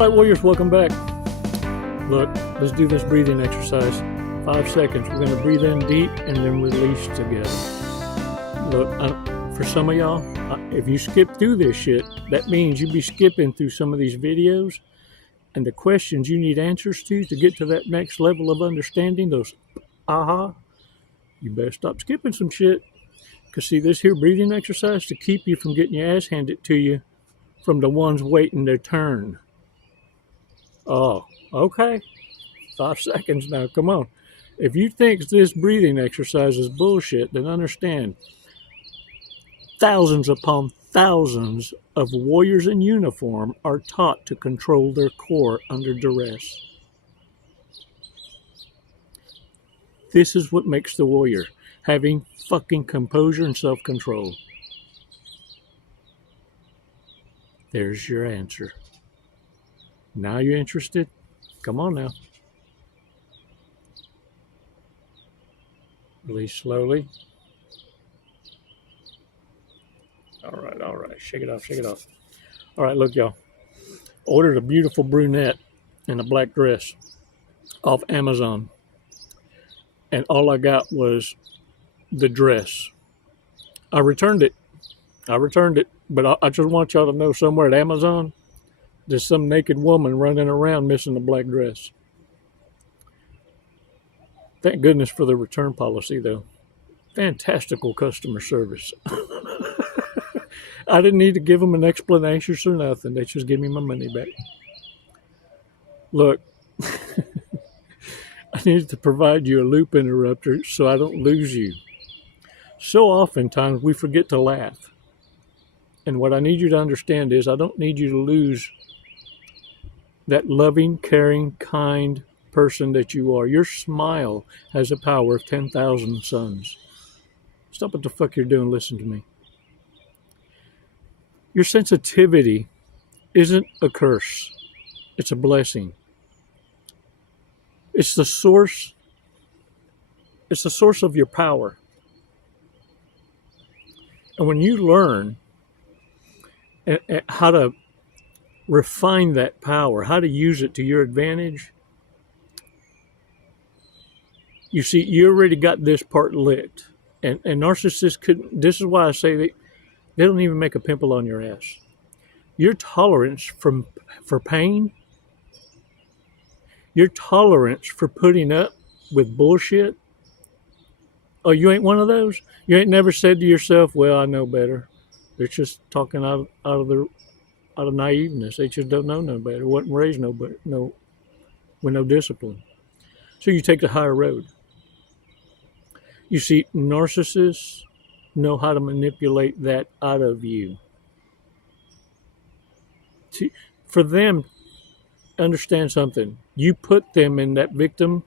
All right, warriors, welcome back. Look, let's do this breathing exercise. 5 seconds. We're going to breathe in deep and then release together. Look, for some of y'all, if you skip through this shit, that means you'd be skipping through some of these videos and the questions you need answers to get to that next level of understanding, those aha. You better stop skipping some shit. Because see, this here breathing exercise to keep you from getting your ass handed to you from the ones waiting their turn. Oh, okay. 5 seconds now. Come on. If you think this breathing exercise is bullshit, then understand thousands upon thousands of warriors in uniform are taught to control their core under duress. This is what makes the warrior, having fucking composure and self-control. There's your answer. Now you're interested? Come on now. Release slowly. All right. Shake it off. All right, look, y'all. Ordered a beautiful brunette in a black dress off Amazon. And all I got was the dress. I returned it, but I just want y'all to know somewhere at Amazon, there's some naked woman running around missing a black dress. Thank goodness for the return policy, though. Fantastical customer service. I didn't need to give them an explanation or nothing. They just give me my money back. Look, I needed to provide you a loop interrupter so I don't lose you. So oftentimes we forget to laugh. And what I need you to understand is I don't need you to lose that loving, caring, kind person that you are. Your smile has a power of 10,000 suns. Stop what the fuck you're doing. Listen to me. Your sensitivity isn't a curse. It's a blessing. It's the source of your power. And when you learn how to refine that power, how to use it to your advantage, you see, you already got this part licked. And narcissists couldn't, this is why I say they don't even make a pimple on your ass. Your tolerance for pain, your tolerance for putting up with bullshit. Oh, you ain't one of those? You ain't never said to yourself, well, I know better. They're just talking out of naiveness. They just don't know no better. Wasn't raised with no discipline. So you take the higher road. You see, narcissists know how to manipulate that out of you. See, for them, understand something. You put them in that victim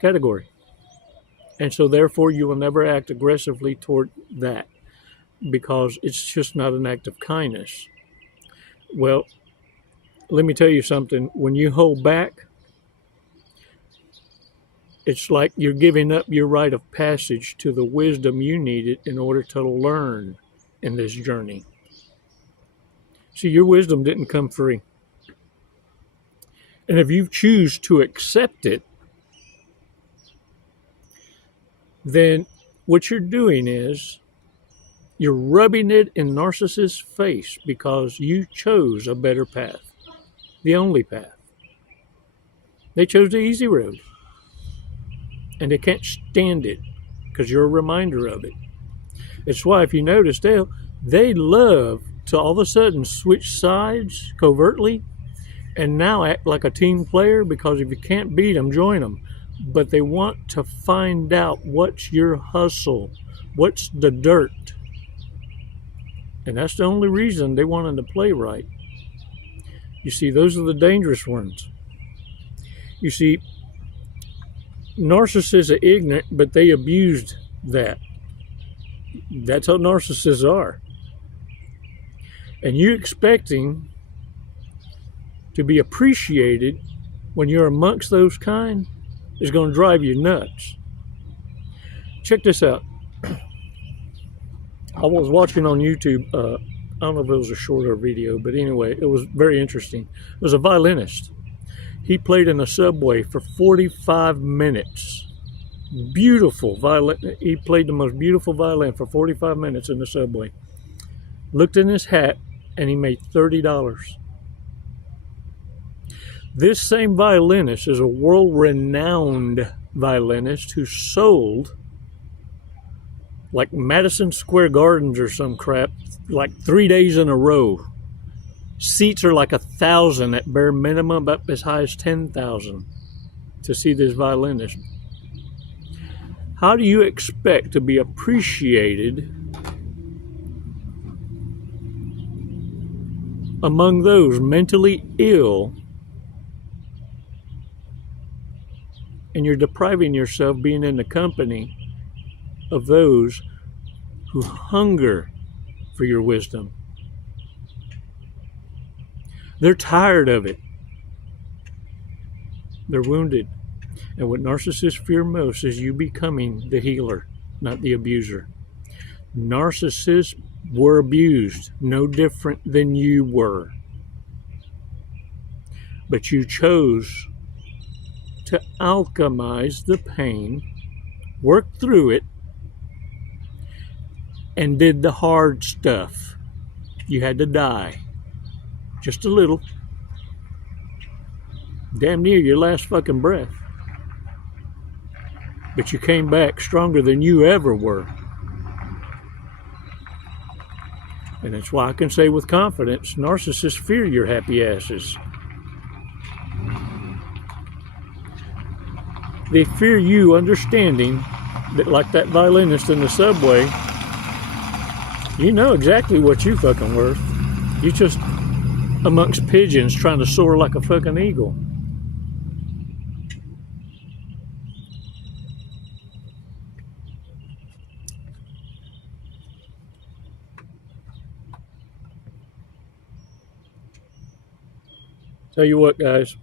category. And so therefore you will never act aggressively toward that because it's just not an act of kindness. Well, let me tell you something. When you hold back, it's like you're giving up your rite of passage to the wisdom you needed in order to learn in this journey. See, your wisdom didn't come free. And if you choose to accept it, then what you're doing is you're rubbing it in narcissist's face because you chose a better path, the only path. They chose the easy road. And they can't stand it because you're a reminder of it. It's why if you notice, they love to all of a sudden switch sides covertly and now act like a team player because if you can't beat them, join them. But they want to find out what's your hustle, what's the dirt. And that's the only reason they want them to play right. You see, those are the dangerous ones. You see, narcissists are ignorant, but they abused that. That's how narcissists are. And you expecting to be appreciated when you're amongst those kind is going to drive you nuts. Check this out. I was watching on YouTube I don't know if it was a shorter video, but anyway, it was very interesting. It was a violinist. He played in a subway for 45 minutes. Beautiful violin. He played the most beautiful violin for 45 minutes in the subway. Looked in his hat, and he made $30. This same violinist is a world-renowned violinist who sold like Madison Square Gardens or some crap, like 3 days in a row. Seats are like 1,000 at bare minimum, up as high as 10,000 to see this violinist. How do you expect to be appreciated among those mentally ill, and you're depriving yourself being in the company of those who hunger for your wisdom? They're tired of it. They're wounded. And what narcissists fear most is you becoming the healer, not the abuser. Narcissists were abused, no different than you were. But you chose to alchemize the pain, work through it, and did the hard stuff. You had to die. Just a little. Damn near your last fucking breath. But you came back stronger than you ever were. And that's why I can say with confidence, narcissists fear your happy asses. They fear you understanding that, like that violinist in the subway, you know exactly what you fucking worth. You just amongst pigeons trying to soar like a fucking eagle. Tell you what, guys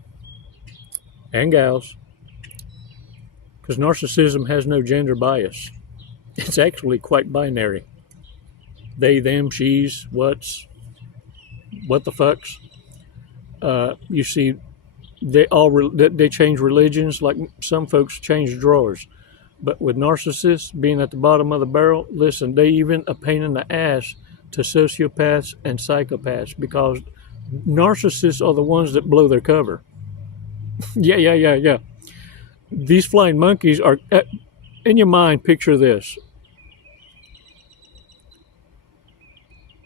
and gals, because narcissism has no gender bias. It's actually quite binary. They, them, she's, what's, what the fucks. You see, they change religions like some folks change drawers. But with narcissists being at the bottom of the barrel, listen, they even a pain in the ass to sociopaths and psychopaths, because narcissists are the ones that blow their cover. Yeah. These flying monkeys are, in your mind, picture this.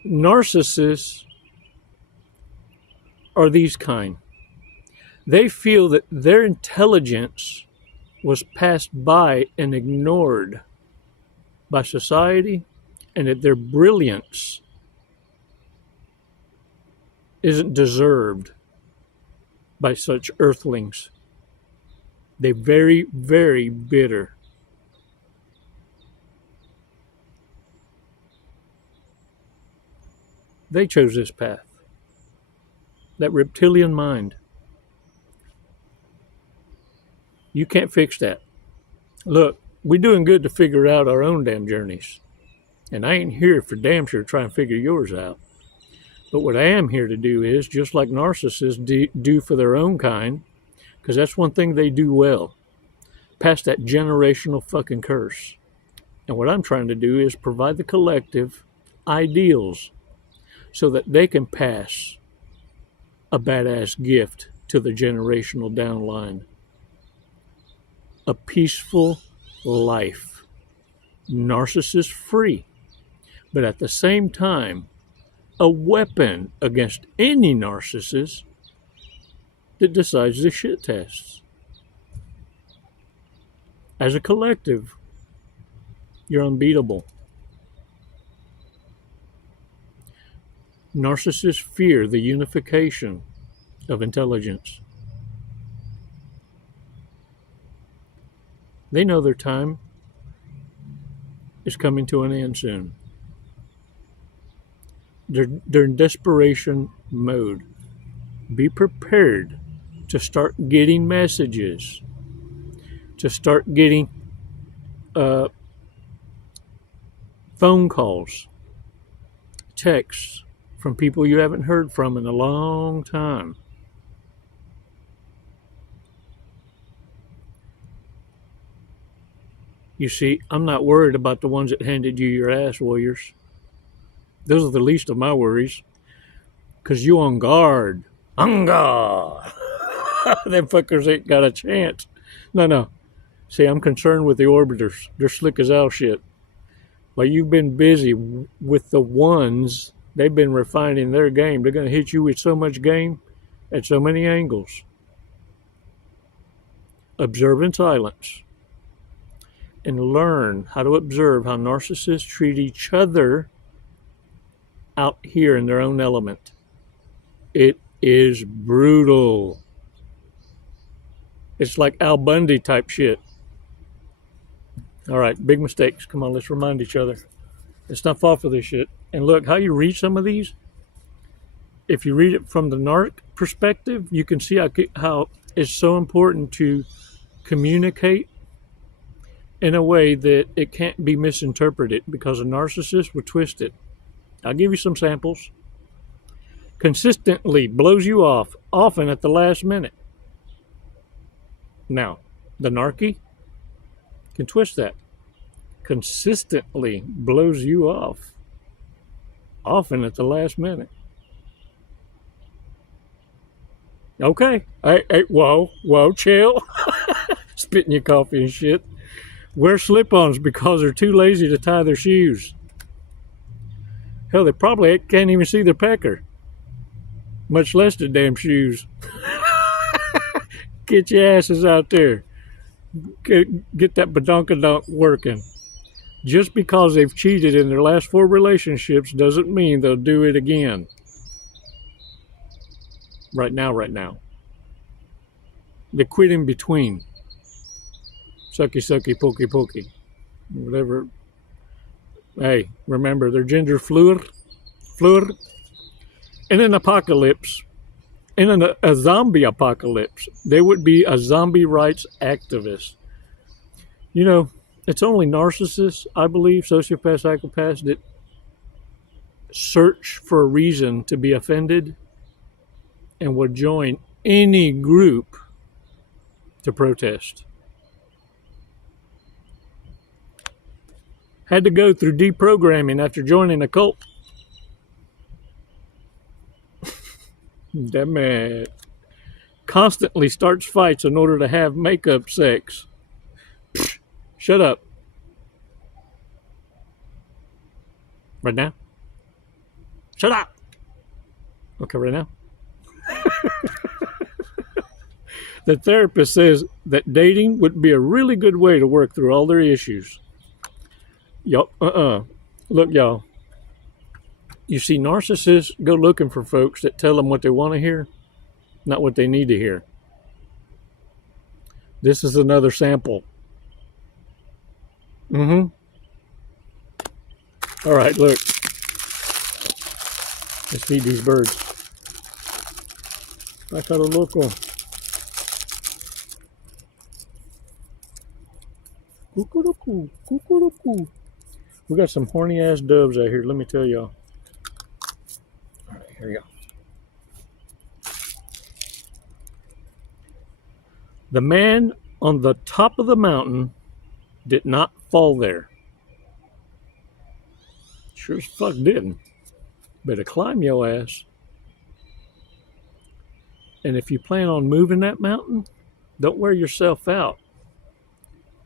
Narcissists are these kind. They feel that their intelligence was passed by and ignored by society, and that their brilliance isn't deserved by such earthlings. They're very, very bitter. They chose this path. That reptilian mind. You can't fix that. Look, we're doing good to figure out our own damn journeys. And I ain't here for damn sure to try and figure yours out. But what I am here to do is, just like narcissists do for their own kind, because that's one thing they do well, pass that generational fucking curse. And what I'm trying to do is provide the collective ideals so that they can pass a badass gift to the generational downline. A peaceful life. Narcissist free. But at the same time, a weapon against any narcissist that decides the shit tests. As a collective, you're unbeatable. Narcissists fear the unification of intelligence. They know their time is coming to an end soon. They're in desperation mode. Be prepared to start getting messages, to start getting phone calls, texts, from people you haven't heard from in a long time. You see, I'm not worried about the ones that handed you your ass, warriors. Those are the least of my worries. Because you on guard. On guard. Them fuckers ain't got a chance. No. See, I'm concerned with the orbiters. They're slick as owl shit. While you've been busy with the ones, they've been refining their game. They're going to hit you with so much game at so many angles. Observe in silence. And learn how to observe how narcissists treat each other out here in their own element. It is brutal. It's like Al Bundy type shit. All right, big mistakes. Come on, let's remind each other. Let's not fall for this shit. And look, how you read some of these, if you read it from the narc perspective, you can see how it's so important to communicate in a way that it can't be misinterpreted, because a narcissist will twist it. I'll give you some samples. Consistently blows you off, often at the last minute. Now, the narky can twist that. Consistently blows you off, often at the last minute. Okay. Hey, whoa, chill. Spitting your coffee and shit. Wear slip-ons because they're too lazy to tie their shoes. Hell, they probably can't even see their pecker, much less the damn shoes. Get your asses out there. Get that badonkadonk working. Just because they've cheated in their last 4 relationships doesn't mean they'll do it again. Right now. They quit in between. Sucky, pokey. Whatever. Hey, remember, they're gender fluid. In an apocalypse, in a zombie apocalypse, they would be a zombie rights activist. You know, it's only narcissists, I believe, sociopaths, psychopaths, that search for a reason to be offended and will join any group to protest. Had to go through deprogramming after joining a cult. That man constantly starts fights in order to have makeup sex. Psh, shut up. Right now? Shut up. Okay, right now? The therapist says that dating would be a really good way to work through all their issues. Look, y'all. You see, narcissists go looking for folks that tell them what they want to hear, not what they need to hear. This is another sample. All right, look. Let's feed these birds. Pájaro loco. Cucurucu. We got some horny ass doves out here, let me tell y'all. All right, here we go. The man on the top of the mountain did not fall there. Sure as fuck didn't. Better climb your ass. And if you plan on moving that mountain, don't wear yourself out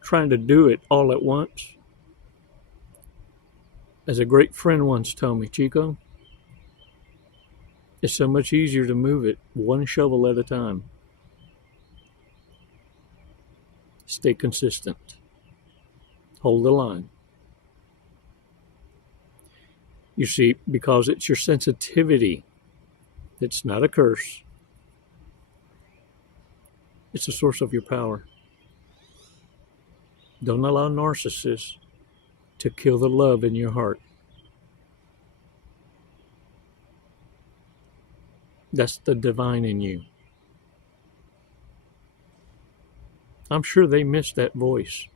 trying to do it all at once. As a great friend once told me, Chico, it's so much easier to move it one shovel at a time. Stay consistent. Hold the line. You see, because it's your sensitivity. It's not a curse. It's a source of your power. Don't allow narcissists to kill the love in your heart. That's the divine in you. I'm sure they miss that voice,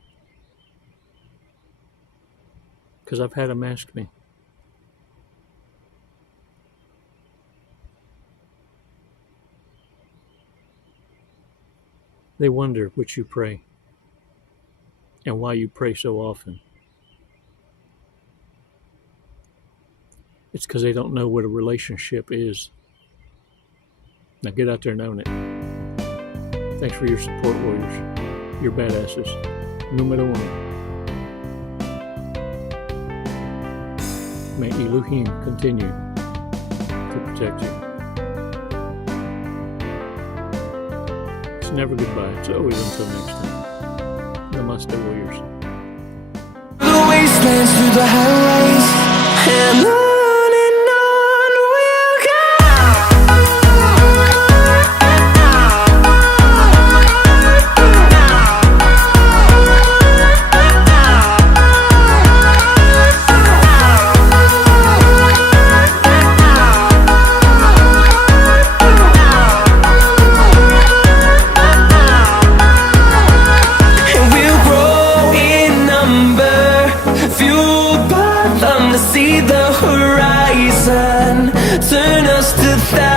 because I've had them ask me. They wonder what you pray and why you pray so often. It's because they don't know what a relationship is. Now get out there and own it. Thanks for your support, warriors. You're badasses. Numero uno. May Elohim continue to protect you. It's never goodbye. It's always until next time. Namaste, warriors. The wastelands through the highways and on we'll go. And we'll grow in number, fueled by them to see the horizon, turn us to thousands.